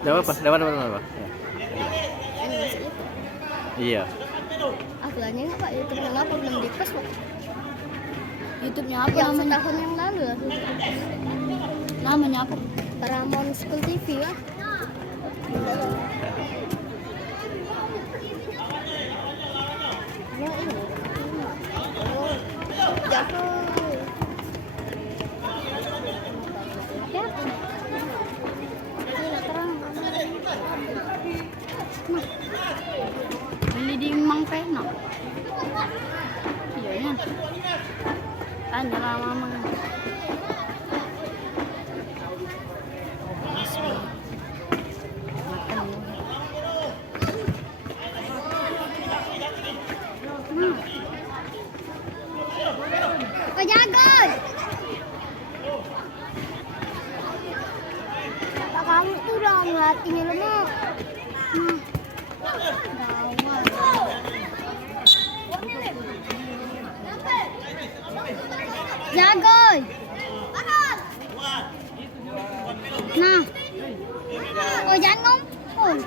Dapat apa? Iya. Akhirannya nggak Pak, YouTube-nya apa belum di-post Pak? YouTube-nya apa? Yang setahun yang lalu lah. Namanya apa? Paramount School TV ya. Ya ini. Jatuh. Ya. Beli di Mang Peno. Iya ya. Tanya lah mama. Kau jaga. Kamu tuh udah ngeliatin lemah. Jagoy. Nah. Oh jangan ngumpul.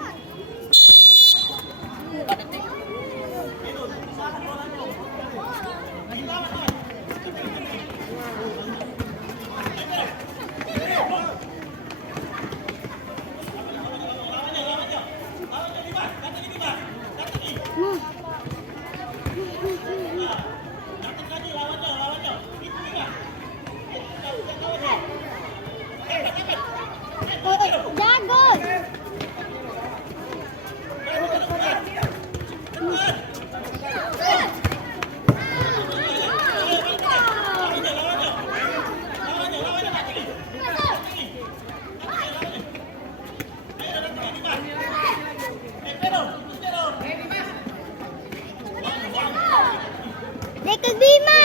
Deker Bima.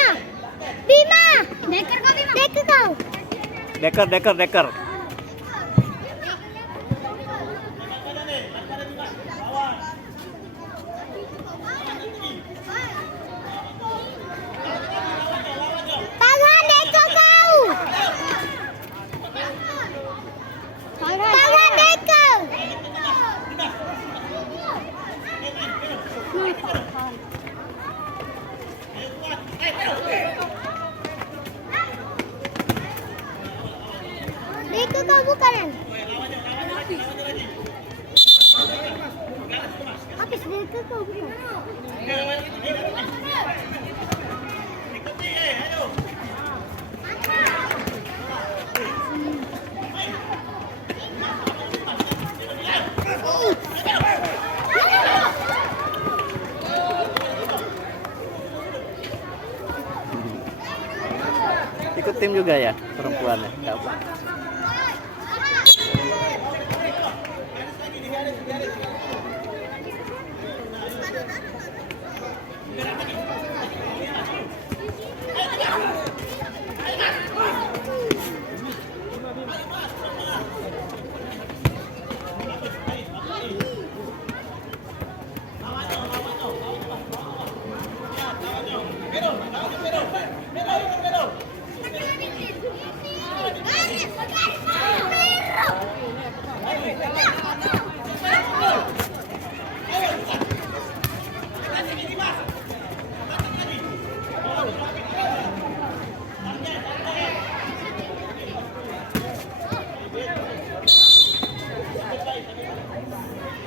Bima. Deker kau Bima. Deker kau. Deker. Tangan Deker kau. Tangan Deker. Deker kau bukan? Habis Deker kau bukan? Ikut tim juga ya perempuannya? Enggak apa.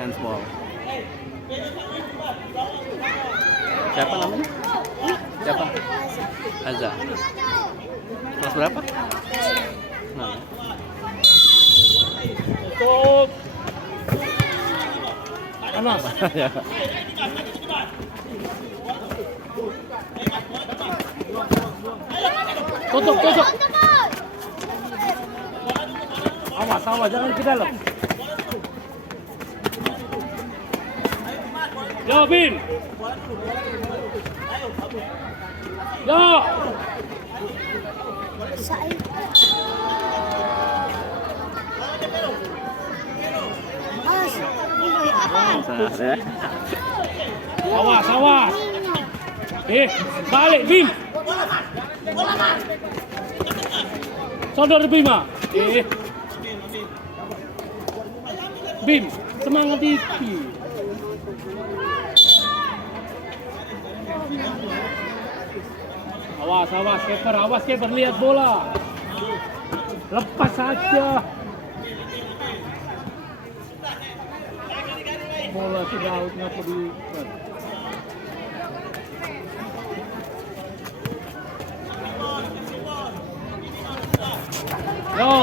Handsball. Siapa namanya? Siapa? Aza. Kelas berapa? Nah. Tutup. Panas. Ya. Tutup. Awas, jangan ke dalam. Yo, Bim. Yo. Ya. Awas. Balik, Bim. Sodor Bima. Bim, semangat dikit. Awas keeper, lihat bola. Lepas saja. Bola sudah out, ngapa di... Yo.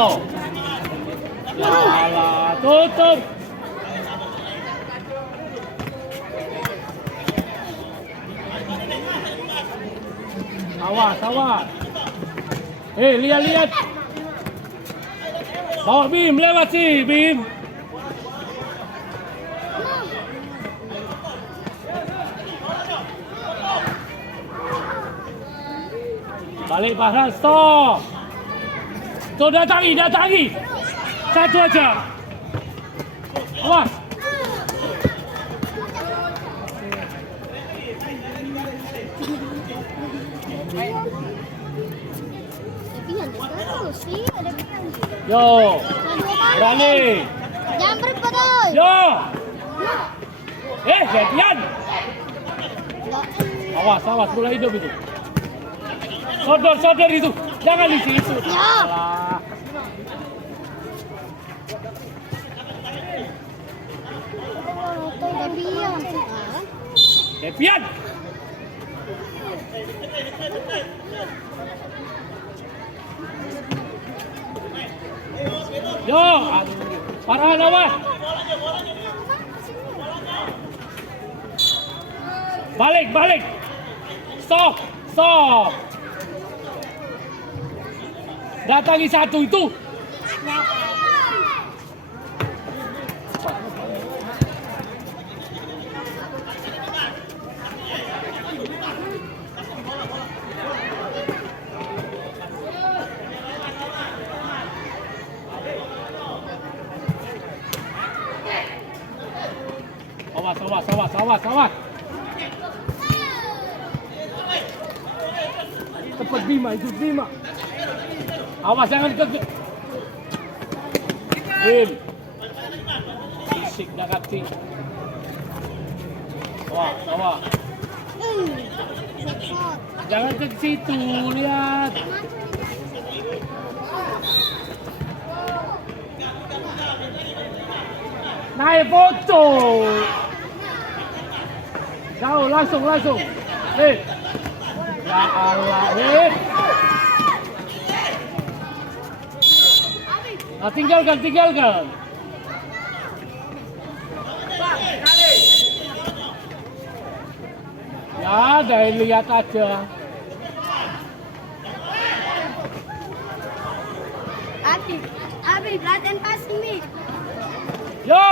Salah, tutup. Awas. Lihat. Bawa Bim, lewat sih, Bim. Balik Bahran, stop. Tuh, datangi. Satu aja. Awas. Yo, berani. Jangan berpedal. Yo. Gantian. Awas, bola hidup itu. Sodor itu. Jangan di situ. Ya. Salah. Depian. Yo, parahan awas. Balik. Stop. Datangi satu itu. Awas. Cepat Bima. Awas jangan ke... Bim. Fisik dah kaki. Awas. Jangan ke situ, lihat. Naik foto. Jauh, langsung. Ya Allah, Nah, tinggalkan. Ya, dari lihat aja. Abi, latihan pas ini. Yo.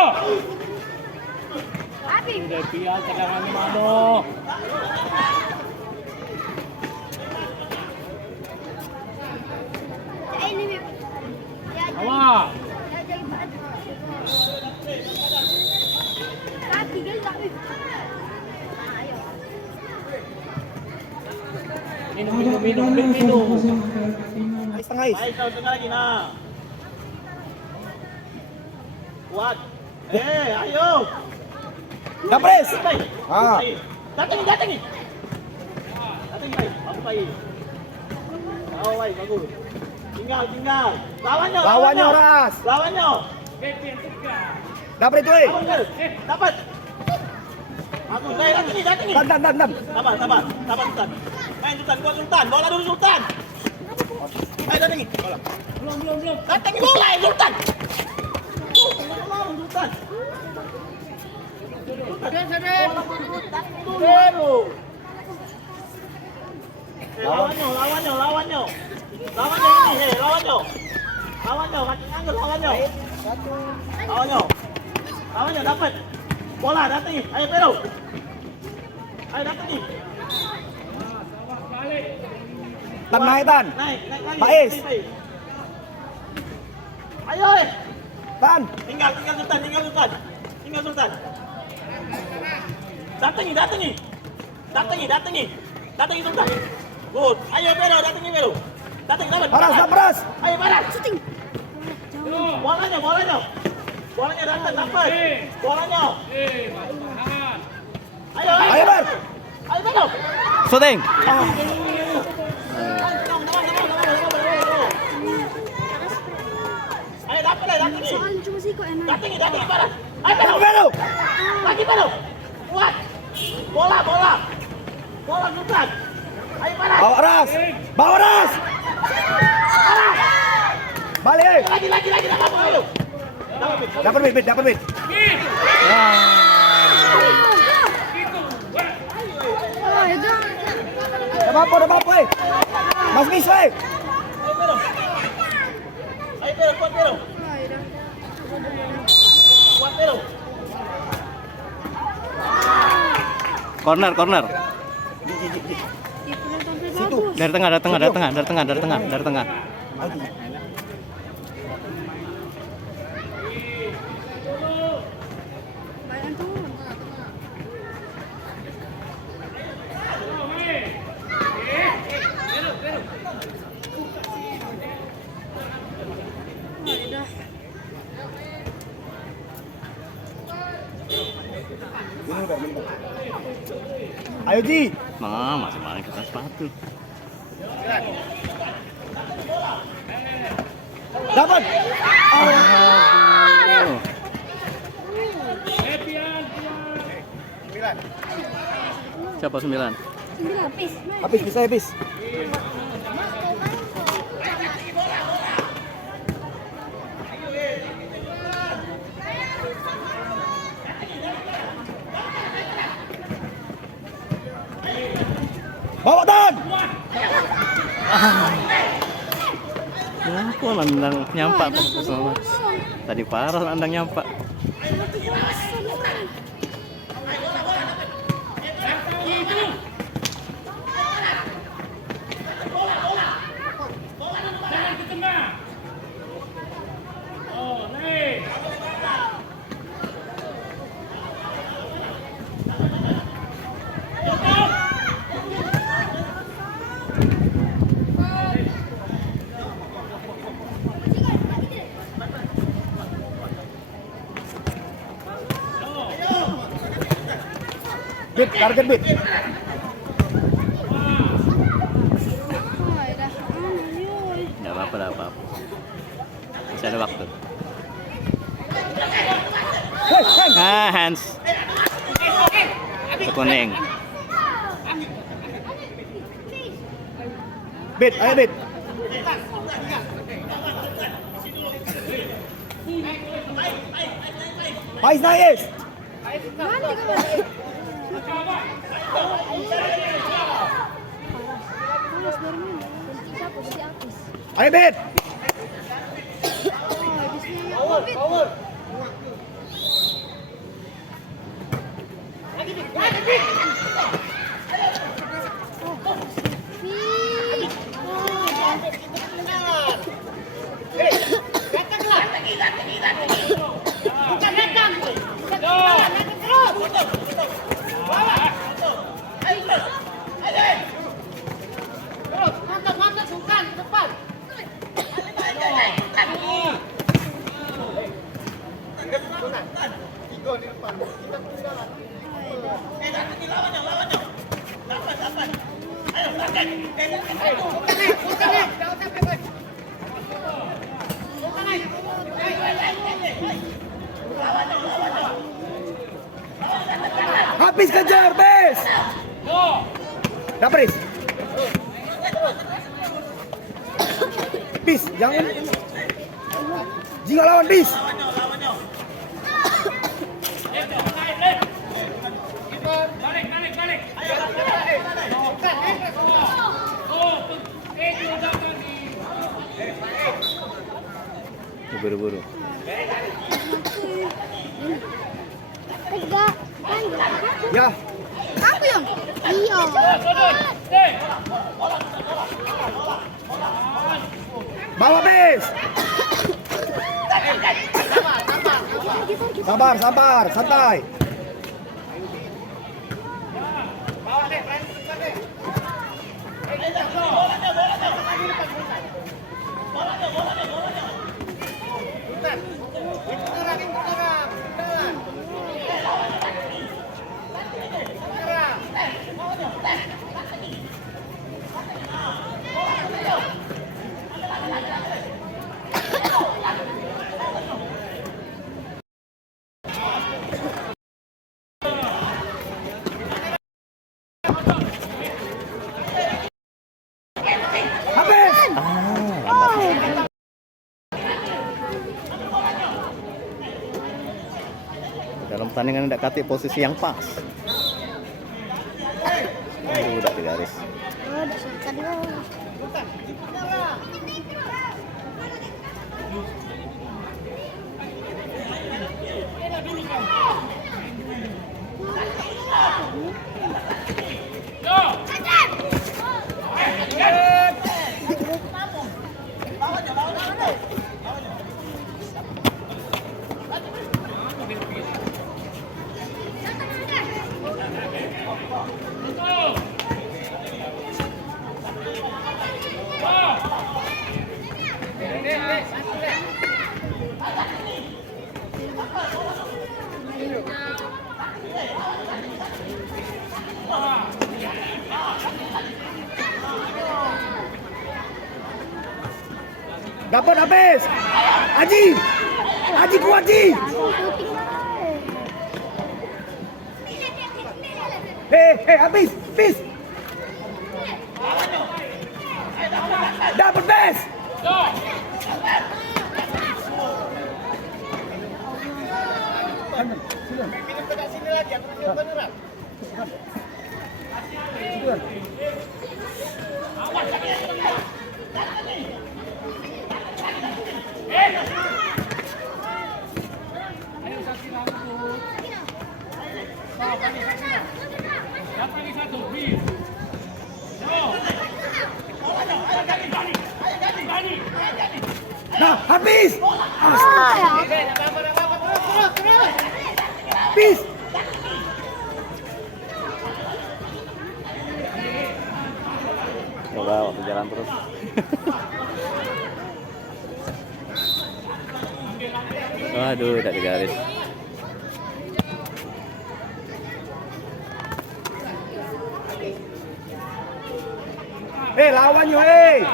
Abi. Udah biar cadangan mano. Ini. Awas. Minum. Setengah is. Tengah lagi nah. Kuat. Ayo. Dapres. Datangi. Datangi, baik. Bagus. Bagus. Tinggal. Lawannya, Ras. Lawannya. Dapat itu, Dapat. Bagus. Datangi. Tam. Sabar, Sultan. Main Sultan, kuat Sultan. Bola dulu Sultan. Ayo datangi. Bola. Belum. Datangi bola, Sultan. Sultan. Lawannya. Lawan nyo ini, hei, lawan nyo. Lawan nyo, kaki nganggur, lawan nyo. Lawan nyo. Lawan nyo, dapat. Bola, datang nih. Ayo, Pero. Ayo, datang nih. Tan naik Tan. Naik lagi. Bais. Ayo, Tan. Tinggal Sultan. Tinggal Sultan. Datang nih. Datang nih Sultan. Good. Ayo, Pero, datang nih, Pero. Datang, dapat. Paras. Ayo, Paras. Shooting. Bolanya. Bolanya datang, dapat. Bolanya. Ayo, Ayo Bar. Ayo, Pero. Shooting. Ayo, dapat nih. Soalnya cuma sih kok enak. Datang nih, Paras. Ayo, Pero. Pero. Lagi, Pero. Kuat. Bola. Bola, Sultan. Ayo, Paras. Bawa ras. Balik. Lagi, dapat, ayo. Dapat bit. Oh, itu. Udah apa eh. Mas Miss eh. Ayo, Pero, kuat, Pero. Kuat, Pero. Corner. Situ. Dari tengah. Bayang turun. Ayo Ji. Masih main kita sepatu. Dapat. Aduh. Siapa 9? 9 habis. Habis. Bawa Tan. Ya ampun, nandang nyampak sama. Tadi parah nandang nyampak. Bit, target bit. Oh, dah. Yoi. Enggak apa-apa. Masih ada waktu. Hey. Hands. Kuning. Bit, ayo bit. Pais naik. Mana kau? Ayo bit. Power. Habis kejar, Bes. Dapat, Riz. Bis, jangan. Jika lawan Bis. buru-buru. Tiga. Ya. Aku yang. Iya. Bawa bis. Sabar, sabar, santai. Habis. Lambat. Dalam pertandingan tidak katik posisi yang pas. Aduh, udah di garis. Oh, disekan dulu. Dapat habis. Haji. Haji kuat, Haji. Hei, habis. Bis. Dapat bis. Nah, habis. Bis. Coba waktu jalan terus. Waduh, udah di garis. Lawan yo, hei.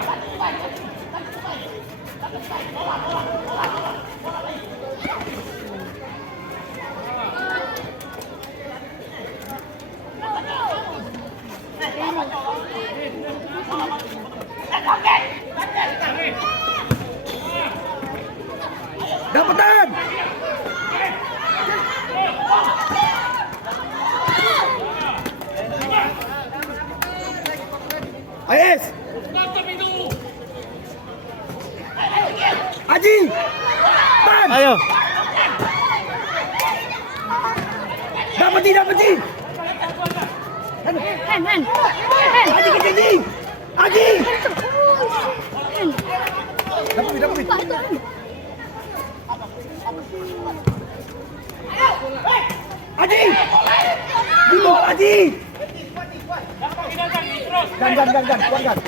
Dapatan. Ais. Haji. Ban. Ayo. Dapat Haji. Haji ke sini. Haji. Dapat. Haji. Di bawah Haji. Gan. Kuat gan.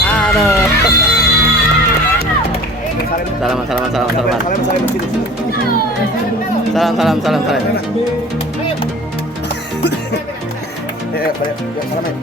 Aduh. Salam. Salam. Balik. Salam.